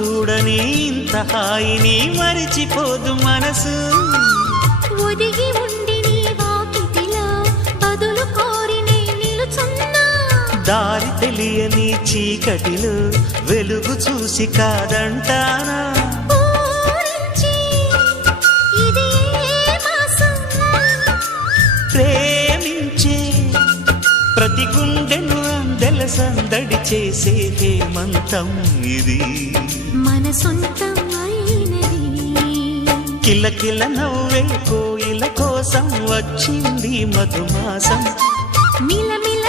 చూడని ఇంత హాయిని మరిచిపోదు మనసు. ఒదిగి ఉండి నీ వాకిటిలో బదులు కోరి నే నిలుచున్నా. దారి తెలియని చీకటిలో వెలుగు చూసి కాదంటానా. ఊరించి ఇది ఏ మాసం? ప్రేమించే ప్రతి గుండెను అందెల సందడి చేసే హేమంతం ఇది. మన సొంతం అయినది. కిలకిల నవ్వే కోయిల కోసం వచ్చింది మధుమాసం. మిలమిల